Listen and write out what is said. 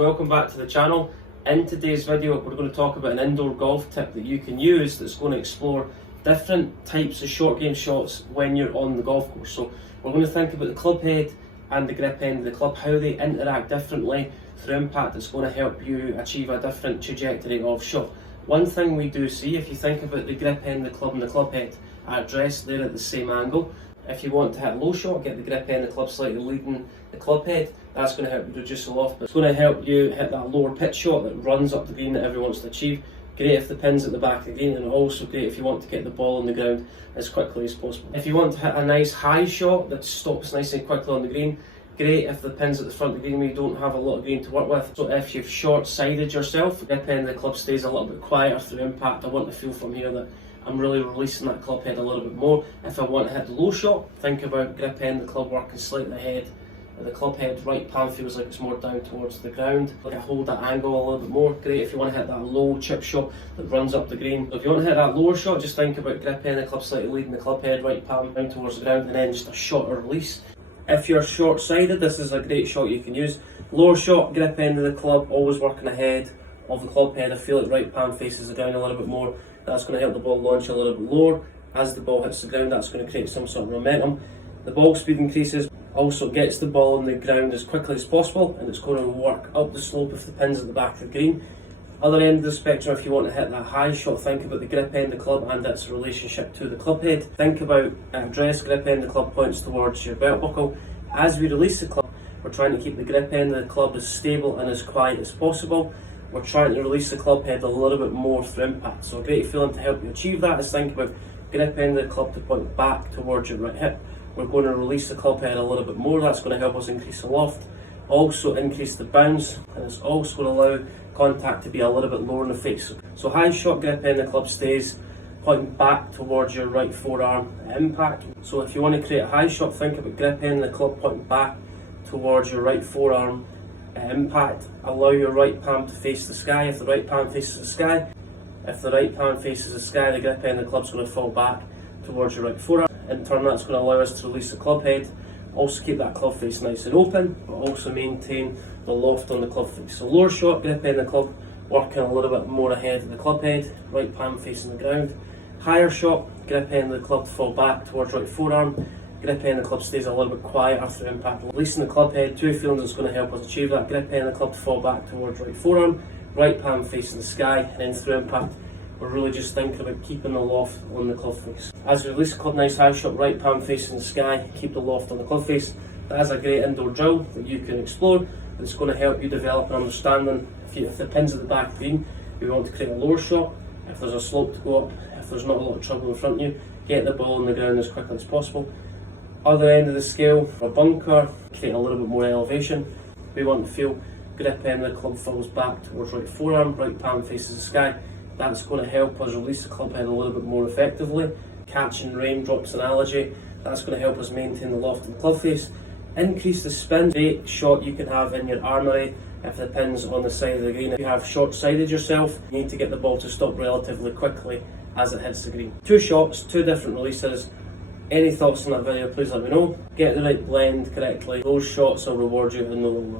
Welcome back to the channel. In today's video we're going to talk about an indoor golf tip that you can use that's going to explore different types of short game shots when you're on the golf course. So we're going to think about the club head and the grip end of the club, how they interact differently through impact that's going to help you achieve a different trajectory of shot. One thing we do see, if you think about the grip end of the club and the club head are addressed there at the same angle. If you want to hit a low shot, get the grip end of the club slightly leading the club head, that's going to help you reduce the loft. But it's going to help you hit that lower pitch shot that runs up the green that everyone wants to achieve. Great if the pin's at the back of the green, and also great if you want to get the ball on the ground as quickly as possible. If you want to hit a nice high shot that stops nice and quickly on the green, great if the pin's at the front of the green where you don't have a lot of green to work with. So if you've short-sided yourself, the grip end of the club stays a little bit quieter through impact. I want to feel from here that I'm really releasing that club head a little bit more. If I want to hit the low shot, think about grip end of the club working slightly ahead. The club head right palm feels like it's more down towards the ground. Like I hold that angle a little bit more. Great if you want to hit that low chip shot that runs up the green. So if you want to hit that lower shot, just think about grip end of the club slightly leading the club head, right palm down towards the ground, and then just a shorter release. If you're short-sided, this is a great shot you can use. Lower shot, grip end of the club, always working ahead of the club head. I feel like right palm faces the ground a little bit more. That's going to help the ball launch a little bit lower. As the ball hits the ground, that's going to create some sort of momentum. The ball speed increases, also gets the ball on the ground as quickly as possible, and it's going to work up the slope if the pin's at the back of the green. Other end of the spectrum, if you want to hit that high shot, think about the grip end of the club and its relationship to the club head. Think about address grip end of the club points towards your belt buckle. As we release the club, we're trying to keep the grip end of the club as stable and as quiet as possible. We're trying to release the club head a little bit more through impact. So a great feeling to help you achieve that is think about grip end of the club to point back towards your right hip. We're going to release the club head a little bit more. That's going to help us increase the loft, also increase the bounce, and it's also going to allow contact to be a little bit lower in the face. So high shot grip end of the club stays pointing back towards your right forearm impact. So if you want to create a high shot, think about grip end of the club pointing back towards your right forearm impact. Allow your right palm to face the sky. If the right palm faces the sky, the grip end of the club's going to fall back towards your right forearm. In turn, that's going to allow us to release the club head. Also keep that club face nice and open, but also maintain the loft on the club face. So lower shot, grip end of the club working a little bit more ahead of the club head, right palm facing the ground. Higher shot, grip end of the club to fall back towards right forearm. Grip end of the club stays a little bit quieter through impact. Releasing the club head, two feelings that's going to help us achieve that. Grip end of the club to fall back towards right forearm, right palm facing the sky, and then through impact, we're really just thinking about keeping the loft on the club face. As we release the club, nice high shot, right palm facing the sky, keep the loft on the club face. That is a great indoor drill that you can explore. It's going to help you develop an understanding. If the pin's at the back of the green, we want to create a lower shot. If there's a slope to go up, if there's not a lot of trouble in front of you, get the ball on the ground as quickly as possible. Other end of the scale, for a bunker, create a little bit more elevation. We want to feel grip end of the club falls back towards right forearm, right palm faces the sky. That's going to help us release the club head a little bit more effectively. Catching raindrops analogy, that's going to help us maintain the loft of the club face. Increase the spin. Great shot you can have in your armoury if the pin's on the side of the green. If you have short-sided yourself, you need to get the ball to stop relatively quickly as it hits the green. Two shots, two different releases. Any thoughts on that video, please let me know. Get the right blend correctly. Those shots will reward you in the long run.